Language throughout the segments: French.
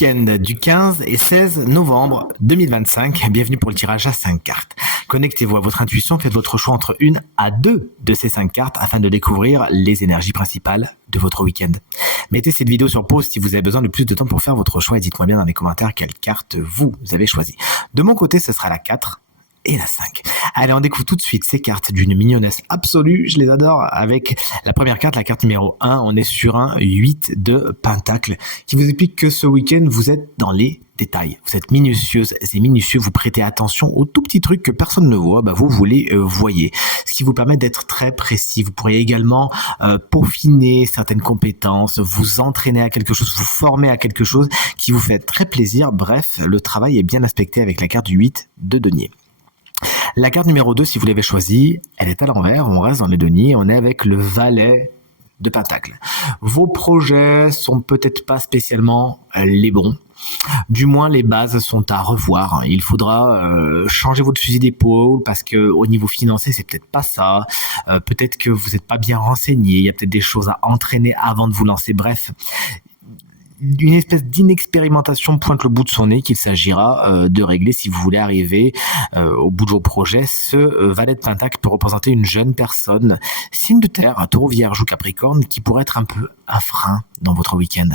week-end du 15 et 16 novembre 2025. Bienvenue pour le tirage à 5 cartes. Connectez-vous à votre intuition, faites votre choix entre une à deux de ces 5 cartes afin de découvrir les énergies principales de votre week-end. Mettez cette vidéo sur pause si vous avez besoin de plus de temps pour faire votre choix et dites-moi bien dans les commentaires quelle carte vous avez choisi. De mon côté, ce sera la 4 et la 5. Allez, on découvre tout de suite ces cartes d'une mignonnesse absolue. Je les adore. Avec la première carte, la carte numéro 1, on est sur un 8 de Pentacle qui vous explique que ce week-end, vous êtes dans les détails. Vous êtes minutieuse et minutieux. Vous prêtez attention aux tout petits trucs que personne ne voit. Vous les voyez. Ce qui vous permet d'être très précis. Vous pourriez également peaufiner certaines compétences, vous entraîner à quelque chose, vous former à quelque chose qui vous fait très plaisir. Bref, le travail est bien aspecté avec la carte du 8 de denier. La carte numéro 2, si vous l'avez choisie, elle est à l'envers, on reste dans les deniers, on est avec le valet de Pentacle. Vos projets sont peut-être pas spécialement les bons. Du moins, les bases sont à revoir. Il faudra changer votre fusil d'épaule parce que au niveau financier, c'est peut-être pas ça. Peut-être que vous n'êtes pas bien renseigné. Il y a peut-être des choses à entraîner avant de vous lancer. Bref, une espèce d'inexpérimentation pointe le bout de son nez qu'il s'agira de régler si vous voulez arriver au bout de vos projets. Ce valet de Pentacle peut représenter une jeune personne, signe de terre, un taureau, vierge ou capricorne, qui pourrait être un peu un frein dans votre week-end.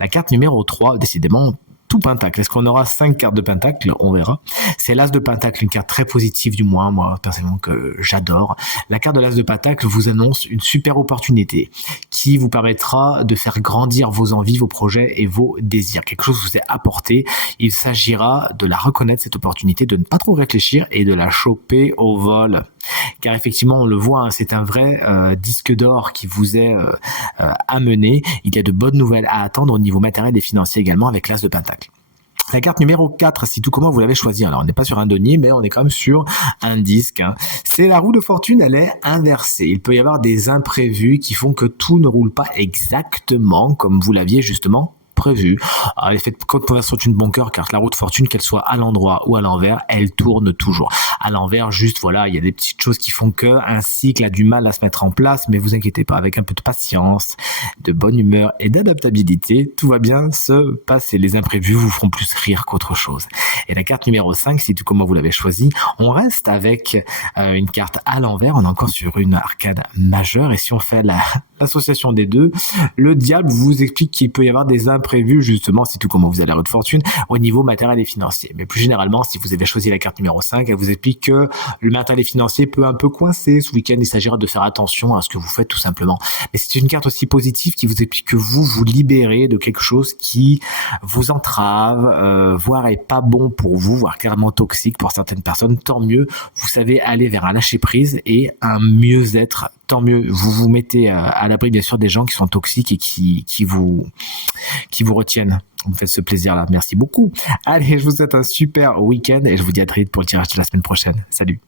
La carte numéro 3, décidément, tout Pentacle. Est-ce qu'on aura 5 cartes de Pentacle? On verra. C'est l'As de Pentacle, une carte très positive du moins, moi personnellement que j'adore. La carte de l'As de Pentacle vous annonce une super opportunité qui vous permettra de faire grandir vos envies, vos projets et vos désirs. Quelque chose vous est apporté. Il s'agira de la reconnaître, cette opportunité, de ne pas trop réfléchir et de la choper au vol. Car effectivement, on le voit, c'est un vrai disque d'or qui vous est amené. Il y a de bonnes nouvelles à attendre au niveau matériel et financier également avec l'As de Pentacle. La carte numéro 4, si tout comment vous l'avez choisi. Alors, on n'est pas sur un denier, mais on est quand même sur un disque. C'est la roue de fortune, elle est inversée. Il peut y avoir des imprévus qui font que tout ne roule pas exactement comme vous l'aviez justement prévu. Alors, faites conversion d'une bon cœur, car la roue de fortune, qu'elle soit à l'endroit ou à l'envers, elle tourne toujours. À l'envers, juste, voilà, il y a des petites choses qui font que un cycle a du mal à se mettre en place, mais vous inquiétez pas, avec un peu de patience, de bonne humeur et d'adaptabilité, tout va bien se passer. Les imprévus vous feront plus rire qu'autre chose. Et la carte numéro 5, c'est tout comment vous l'avez choisi. On reste avec une carte à l'envers, on est encore sur une arcade majeure, et si on fait l'association des deux, le diable vous explique qu'il peut y avoir des imprévus, justement, si tout comment vous avez la roue de fortune, au niveau matériel et financier. Mais plus généralement, si vous avez choisi la carte numéro 5, elle vous explique que le matériel et financier peut un peu coincer ce week-end. Il s'agira de faire attention à ce que vous faites tout simplement. Mais c'est une carte aussi positive qui vous explique que vous vous libérez de quelque chose qui vous entrave, voire est pas bon pour vous, voire clairement toxique pour certaines personnes. Tant mieux, vous savez aller vers un lâcher prise et un mieux-être. Tant mieux, vous vous mettez à l'abri bien sûr des gens qui sont toxiques et qui vous retiennent. Vous me faites ce plaisir-là. Merci beaucoup. Allez, je vous souhaite un super week-end et je vous dis à très vite pour le tirage de la semaine prochaine. Salut.